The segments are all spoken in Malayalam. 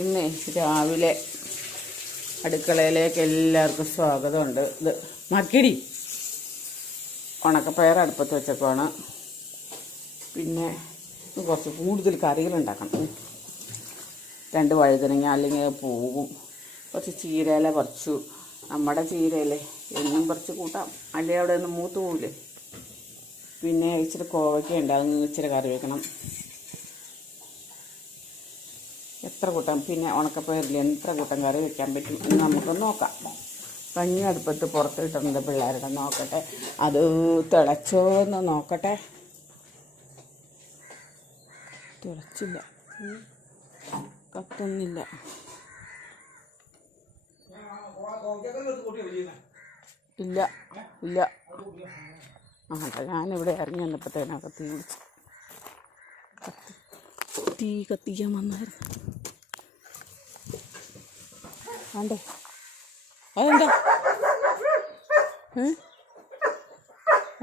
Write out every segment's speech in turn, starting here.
ഇന്ന് രാവിലെ അടുക്കളയിലേക്ക് എല്ലാവർക്കും സ്വാഗതമുണ്ട്. ഇത് മക്കിടി. ഉണക്കപ്പയർ അടുപ്പത്ത് വെച്ചേക്കുവാണ്. പിന്നെ കുറച്ച് കൂടുതൽ കറികളുണ്ടാക്കണം രണ്ട് വഴുതനങ്ങ അല്ലെങ്കിൽ പൂവും. കുറച്ച് ചീരയില കുറച്ചു നമ്മുടെ ചീരയിലെ എന്നും കുറച്ച് കൂട്ടാം. അല്ലെങ്കിൽ അവിടെ നിന്ന് മൂത്ത് പോകില്ലേ പിന്നെ ഇച്ചിരി കോവയ്ക്ക ഉണ്ട്. അത് ഇച്ചിരി കറി വെക്കണം. എത്ര കൂട്ടം? പിന്നെ ഉണക്കപ്പയറിൽ എത്ര കൂട്ടം കറി വെക്കാൻ പറ്റും എന്ന് നമുക്ക് നോക്കാം. കഞ്ഞി അടുപ്പത്ത് പുറത്തിട്ടുണ്ട് പിള്ളേരുടെ നോക്കട്ടെ. അത് തിളച്ചോ എന്ന് നോക്കട്ടെ. തിളച്ചില്ല. കത്തൊന്നില്ല ഇല്ല. ഇല്ല. ആ ഞാനിവിടെ ഇറങ്ങി വന്നപ്പോഴത്തേനകത്ത് തീ കത്തിക്കാൻ വന്നായിരുന്നു. ആണ്ടേ അതെന്താ?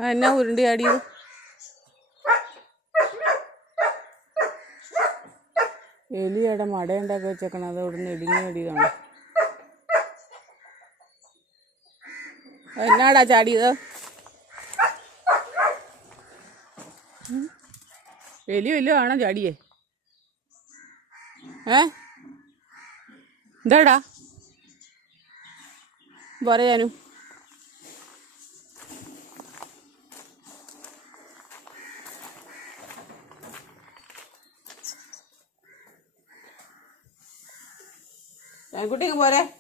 എന്നാ ഉരുണ്ടി ആടിയത് എലിയുടെ മടയുണ്ടാക്കി വെച്ചേക്കണം അത് ഇവിടുന്ന് ഇടിഞ്ഞു അടിയതാണ് എന്നാടാ ചാടിയത്? എലി വലിയ ആണോ ചാടിയേ? ഏ? എന്താടാ? പറയാനും. കുട്ടി പോരെ.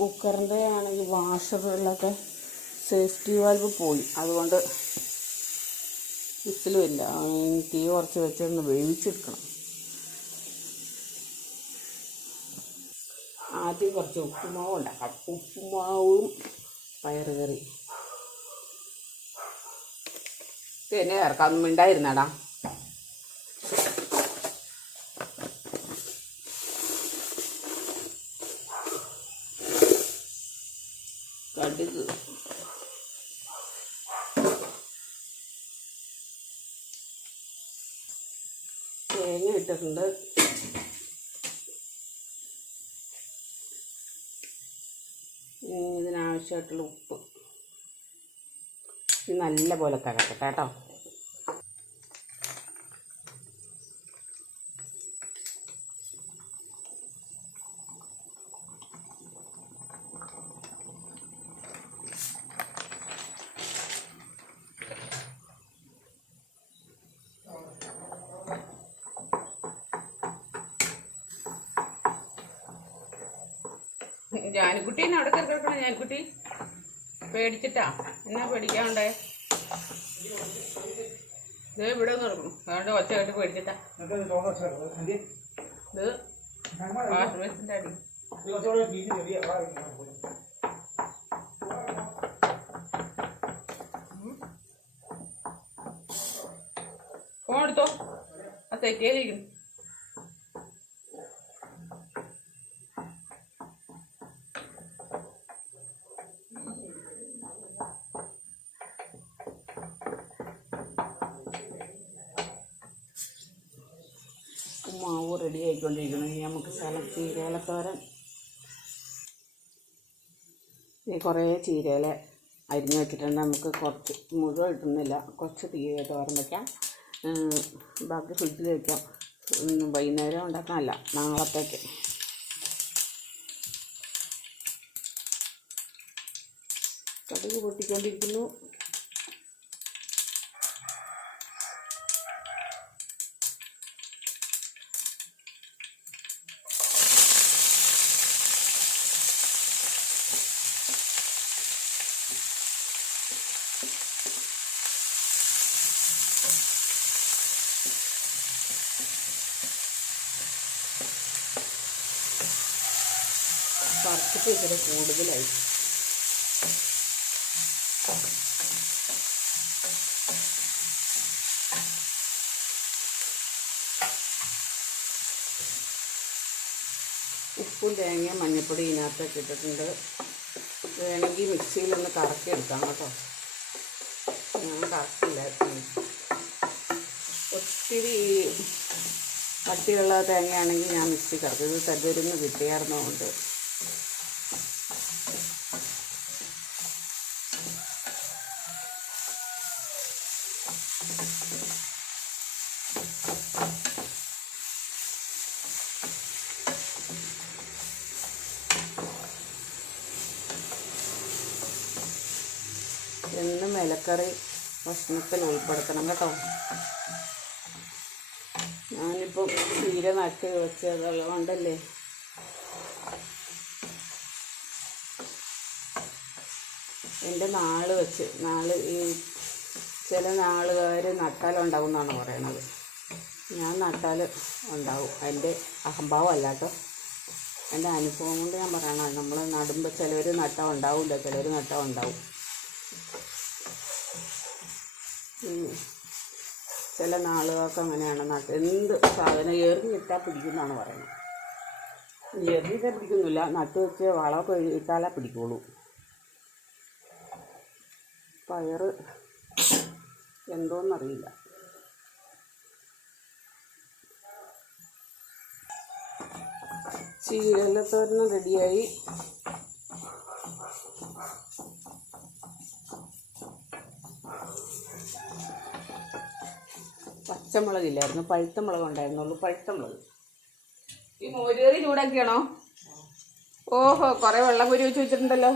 കുക്കറിന്റെ ആണെങ്കിൽ വാഷറിലൊക്കെ സേഫ്റ്റി വാൽവ് പോയി. അതുകൊണ്ട് വിസിലുമില്ല. തീ കുറച്ച് വെച്ചൊന്ന് വേവിച്ചെടുക്കണം. ആദ്യം കുറച്ച് ഉപ്പുമാവ് ഉണ്ടാക്കാം. ഉപ്പുമാവും പയറുകറി. പിന്നെ ഇറക്കാമെന്നും മിണ്ടായിരുന്നടാ. കടുക്. തേങ്ങ ഇട്ടിട്ടുണ്ട് ഇനി ഇതിനാവശ്യമായിട്ടുള്ള ഉപ്പ്. ഇത് നല്ല പോലെ തകർക്കട്ടെ കേട്ടോ. ജാനുക്കുട്ടീനെ അവിടെ കിടക്കണം ജാനിക്കുട്ടി പേടിച്ചിട്ടാ. എന്നാ പേടിക്കാണ്ടേ ഇത് ഇവിടെ ഒന്ന് അതുകൊണ്ട് ഒച്ച കേട്ട് പേടിച്ചിട്ടാ. ഇത് ഫോൺ എടുത്തോ? ആ സെറ്റ് റെഡി ആയിക്കൊണ്ടിരിക്കുന്നു. ഇനി നമുക്ക് സ്ഥലം ചീരയിലത്തോരൻ. ഈ കുറേ ചീരയില അരിഞ്ഞ് വെച്ചിട്ടുണ്ട്. നമുക്ക് കുറച്ച് മുഴുവൻ ഇട്ടുന്നില്ല കുറച്ച് തീരെ തോരൻ വയ്ക്കാം ബാക്കി ഫ്രിഡ്ജിൽ വയ്ക്കാം വൈകുന്നേരം ഉണ്ടാക്കാനല്ല നാളത്തേക്ക്. കടുക് പൊട്ടിക്കൊണ്ടിരിക്കുന്നു വറുത്തിട്ട് ഇതിൽ കൂടുതലായി. ഉപ്പും തേങ്ങയും മഞ്ഞൾപ്പൊടി ഇതിനകത്തൊക്കെ ഇട്ടിട്ടുണ്ട്. വേണമെങ്കിൽ മിക്സിയിലൊന്ന് കറക്കി എടുക്കാം കേട്ടോ. ഞാൻ കറക്കില്ലായിരുന്നു. കട്ടിയുള്ള തേങ്ങയാണെങ്കിൽ ഞാൻ മിക്സി കറക്കും. ഇത് തരുന്ന് കിട്ടിയായിരുന്നതുകൊണ്ട് എന്നും ഇലക്കറി ഭക്ഷണത്തിൽ ഉൾപ്പെടുത്തണം കേട്ടോ. ഞാനിപ്പം തീരെ നട്ട് വെച്ചത് കൊണ്ടല്ലേ എന്റെ നാൾ വെച്ച് നാൾ ഈ ചില നാളുകാർ നട്ടാലുണ്ടാവും എന്നാണ് പറയണത്. ഞാൻ നട്ടാൽ ഉണ്ടാവും. എന്റെ അഹംഭാവം അല്ല കേട്ടോ എന്റെ അനുഭവം കൊണ്ട് ഞാൻ പറയണത്. നമ്മൾ നടുമ്പോൾ ചിലവർ നട്ടാൽ ഉണ്ടാവില്ല ചിലവർ നട്ടാൽ ഉണ്ടാവും. ചില നാളുകൾക്ക് അങ്ങനെയാണ് നട്ട് എന്ത് സാധനം എറിഞ്ഞിട്ടാൽ പിടിക്കുന്നതാണ് പറയുന്നത്. എറിഞ്ഞിട്ടാൽ പിടിക്കുന്നില്ല. നട്ട് വെച്ച് വളമൊക്കെ ഇട്ടാലേ പിടിക്കുള്ളൂ. പയർ എന്തോന്നറിയില്ല. ചീരലത്തോരനും റെഡിയായി പച്ചമുളകില്ലായിരുന്നു. പഴുത്ത മുളക് ഉണ്ടായിരുന്നുള്ളൂ. പഴുത്ത മുളക് ഈ മോരുകറി ചൂടാക്കിയാണോ? ഓഹോ കുറെ വെള്ളം കുരി വെച്ച് വെച്ചിട്ടുണ്ടല്ലോ.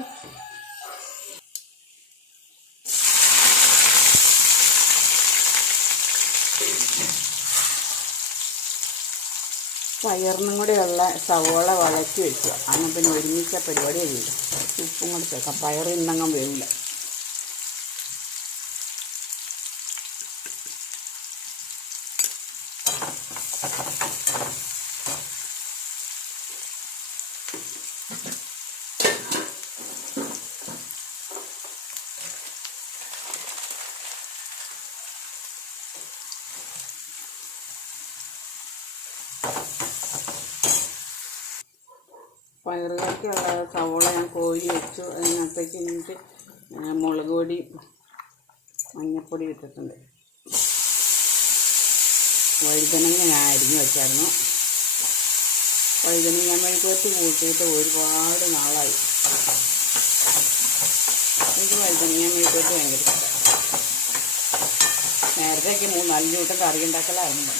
പയറിനും കൂടെയുള്ള സവോള വളച്ച് വെക്കുക. അങ്ങനെ പിന്നെ ഒരുമിച്ച പരിപാടി കഴിയില്ല ഉപ്പും കൂടെ ചേർക്കാം. പയർ ഇന്നങ്ങും വേവില്ല. പയറുകൾക്കുള്ള സവോള ഞാൻ കോരി വെച്ചു. അതിനകത്തേക്ക് എന്നിട്ട് മുളക് പൊടി മഞ്ഞൾപ്പൊടി ഇട്ടിട്ടുണ്ട്. വഴുതനങ്ങ ഞാൻ അരിഞ്ഞു വെച്ചായിരുന്നു. വഴുതനങ്ങ മെഴുകുവരട്ടി കൂട്ടിയിട്ട് ഒരുപാട് നാളായി. എനിക്ക് വഴുതനങ്ങ മെഴുകുവരട്ടി ഭയങ്കര ഇഷ്ടമാണ്. നേരത്തെയൊക്കെ മൂന്നാൽ കൂട്ടം കറി ഉണ്ടാക്കലായിരുന്നു.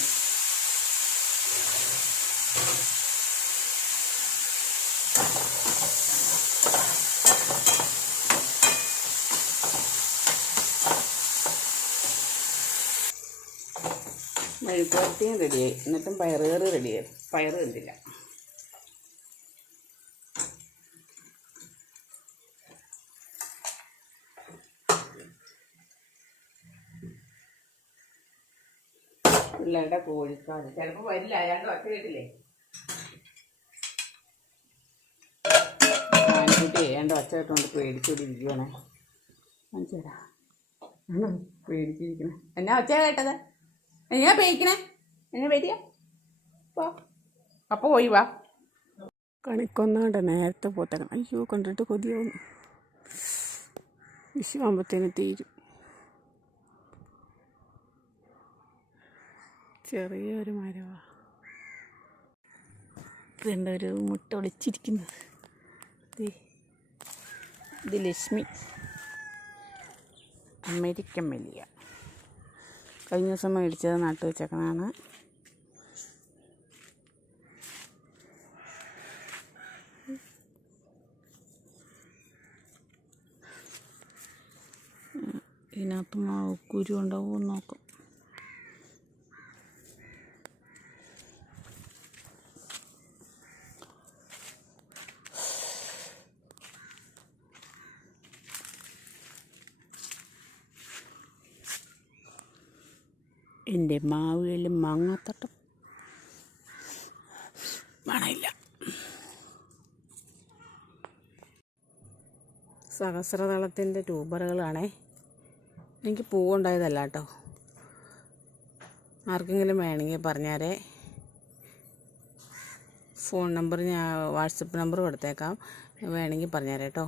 മെഴുക്കുവരട്ടിയും റെഡിയായി എന്നിട്ടും പയറുകറി റെഡിയായി പയറ് കണ്ടില്ല. പിള്ളേരുടെ കോഴിക്കാട് ചിലപ്പോൾ വരില്ല. അയാളുടെ ഒറ്റ വീട്ടിലേ. ആൺകുട്ടി ഏണ്ട ഒച്ച കേട്ടോണ്ട് പേടിച്ചോണ്ടിരിക്കുവാണേ. മനസ്സിലാ പേടിച്ചിരിക്കണേ എന്നാ ഒച്ച കേട്ടത്? എങ്ങനെ പേടിക്കണേ? എങ്ങനെ വരിക പോ അപ്പോൾ പോയി വാ. കണിക്കൊന്നാണ്ട് നേരത്തെ പോത്തണം അയ്യോ കണ്ടിട്ട് കൊതിയാവുന്നു. വിഷു ആകുമ്പത്തേന് തീരും. ചെറിയൊരു മരവാ. ഇതുണ്ട് ഒരു മുട്ട ഒളിച്ചിരിക്കുന്നത്? ഇത് ലക്ഷ്മി. അമേരിക്കൻ മെല്ലിയ. കഴിഞ്ഞ ദിവസം മേടിച്ചത് നട്ടു വെച്ചേക്കണതാണ്. ഇതിനകത്ത് കുരു ഉണ്ടാവുമെന്ന് നോക്കാം. എന്റെ മാവിലും മാങ്ങാത്തട്ടം മണയില്ല. സഹസ്രതളത്തിന്റെ ട്യൂബറുകളാണേ. എനിക്ക് പൂവുണ്ടായതല്ല കേട്ടോ. ആർക്കെങ്കിലും വേണമെങ്കിൽ പറഞ്ഞാരേ ഫോൺ നമ്പർ ഞാൻ വാട്സപ്പ് നമ്പർ കൊടുത്തേക്കാം. വേണമെങ്കിൽ പറഞ്ഞുതരാം കേട്ടോ.